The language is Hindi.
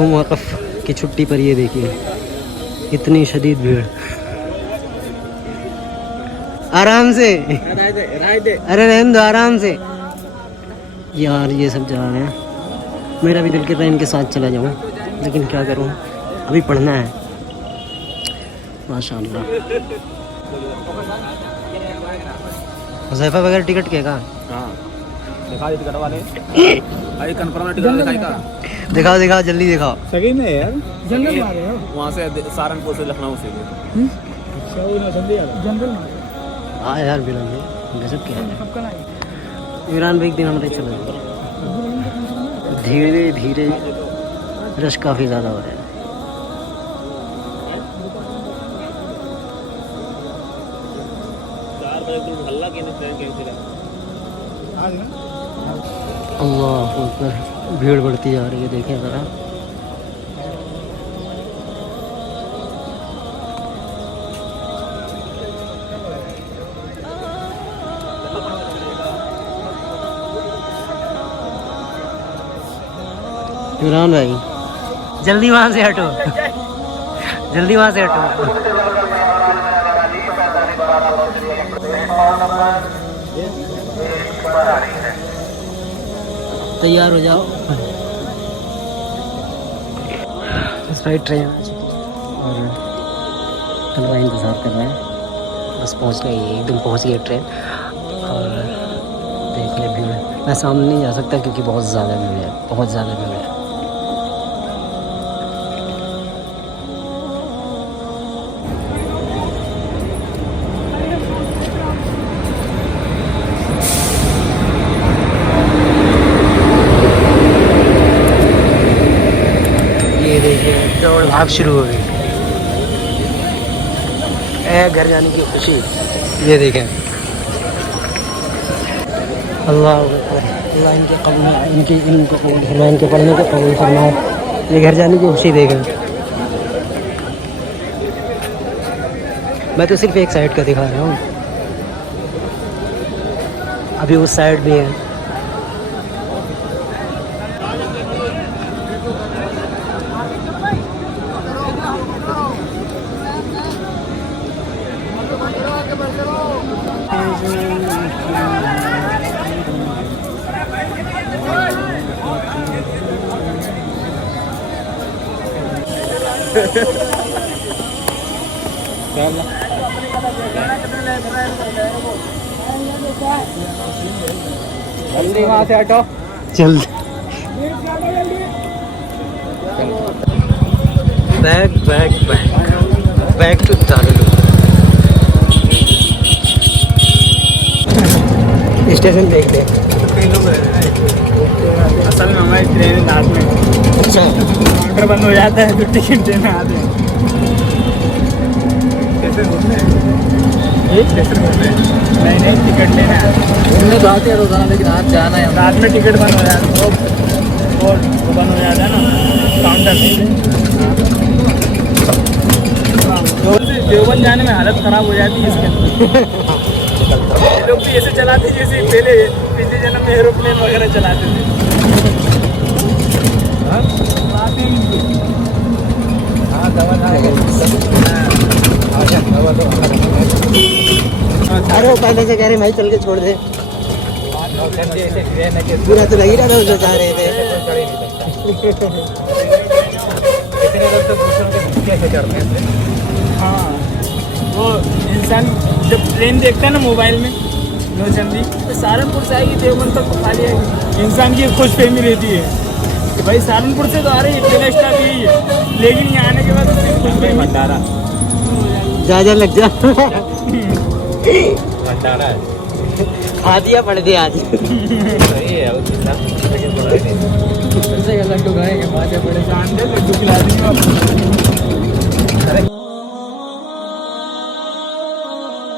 मौक़िफ़ की छुट्टी पर ये देखिए इतनी शदीद भीड़। आराम से, अरे रहने दो आराम से यार। ये सब जा रहे हैं, मेरा भी दिल कर रहा है इनके साथ चला जाऊँ, लेकिन क्या करूँ, अभी पढ़ना है। माशाअल्लाह। हुज़ैफ़ा वगैरह टिकट के का दिखाओ दिखाओ जल्दी दिखाओ। सही में यार, जंगल मारे हो वहाँ से सहारनपुर से लखनऊ से जंगल हाँ यार बिल्कुल गजब क्या है। इमरान भाई एक दिन हमारे चले जाएंगे। धीरे धीरे रश काफ़ी ज़्यादा हो रहा है। अल्लाह अकबर, भीड़ बढ़ती जा रही है, देखें ज़रा। इमरान भाई जल्दी वहाँ से हटो, जल्दी वहाँ से हटो। तैयार हो जाओ। इस राइट ट्रेन आ चुकी और तलवा इंतज़ार कर रहे हैं। बस पहुँच गई, एकदम पहुँच गई ट्रेन। और देखिए भीड़, मैं सामने नहीं जा सकता क्योंकि बहुत ज़्यादा भीड़ है, बहुत ज़्यादा भीड़ है। दौड़ भाग शुरू हो गई है, घर जाने की खुशी। ये देखें, अल्लाह अल्लाह इनके कबूल, इनके इनको फरमाए, इनके पढ़ने को कबूल फरमाए। ये घर जाने की खुशी देखें। मैं तो सिर्फ एक साइड का दिखा रहा हूँ, अभी उस साइड भी है। जल्दी वहाँ से हटो, जल्दी। Back back back back to Darul. Station देख ले। असल में हमारी ट्रेन रात में अच्छा काउंटर बंद हो जाता है तो टिकट देने आते हैं। कैसे घूमते हैं? कैसे घूमते हैं? नहीं टिकट लेने आते हैं। घूमने तो आते हैं रोजाना, लेकिन आज जाना है। रात में टिकट बंद हो जाता है, वो बंद हो जाता है ना काउंटर। देवबंद जाने में हालत ख़राब हो जाती है इसके अंदर। लोग भी ऐसे चलाते जैसे पहले पिछले जन्म में एरोप्लेन वगैरह चलाते थे। अरे वो पहले से कह रहे भाई चल के छोड़ दे, पूरा तो लगी रहा था जो चाह रहे थे। हाँ, वो इंसान जब ट्रेन देखता है ना मोबाइल में नौचंदी, तो सहारनपुर से आएगी देवबंद तक तो खाली आएगी। इंसान की खुश फहमी रहती है कि भाई सहारनपुर से तो आ रही है, ट्रेन स्टाफ यही है, लेकिन यहाँ आने के बाद उसकी खुश फहमी भंडारा जा लग जा। भंडारा है, हादिया पड़ दे आज। सही है। लड्डू खाएंगे, लड्डू खिला देंगे।